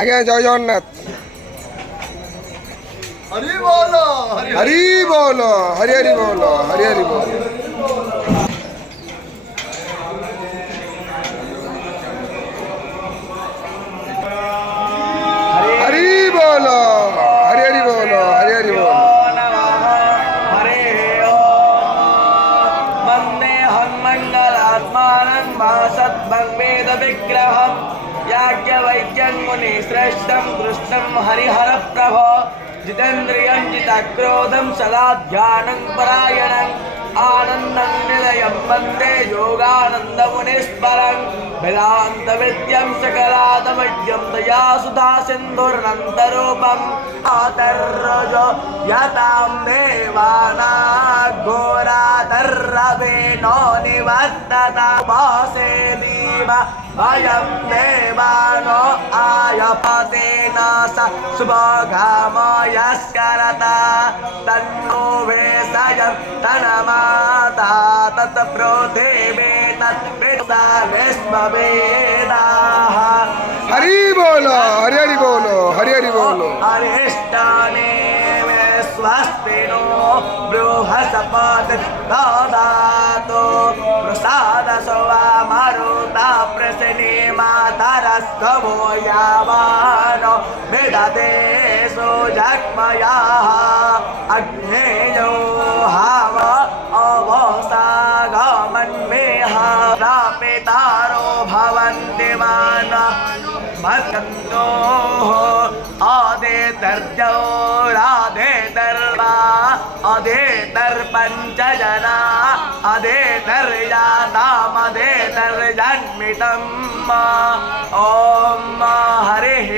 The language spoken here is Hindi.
আজ্ঞা জয় জগন্নাথ। হরি বলো হরি বল, হরি হরি বল, হরি হরি বল। হরি বল, হরি হরি বল, হরি হরি বল। হরে বন্দে হন্মঙ্গলাত্মানং ভাসদ্ভং বেদ বিগ্রহম याज्ञवल्क्यं मुनि श्रेष्ठं कृष्णं हरिहर प्रभो जितेन्द्रियं जितक्रोधं सदा ध्यानं परायणं आनन्दं निलयं वन्दे योगानन्दमुनीश्वरं वेदान्तविद्यं सकलादमय्यं दया सुधा सिन्धुरनन्तरूपम् आतर्रजो यतां देवानाघोरातर्रवेणो निवर्तता वासे दीवा वयं देवानो आयपतेन स शुभकामयस्करता तन्नो वेशयं तन्माता तत्प्रोदेवे तत्पिता विश्ववेदाः। हरि बोलो, हरि हरि बोलो, हरि हरि बोलो। अरिष्टाने मे स्वस्ति नो बृहस्पति ददातु प्रसाद सोवा मारुता प्रसन्ने मातरस्कवो यावानो विदते सो जग्मयाः अग्नेयो हाव अवसागमन्मेह प्रापितारो भवन्ति माना मत्कन्दो आदे तर्जो राधे दर्वा आदे दर्पञ्च जना आदे दर्यानाम आदे दर्जन्मितम् ॐ हरिः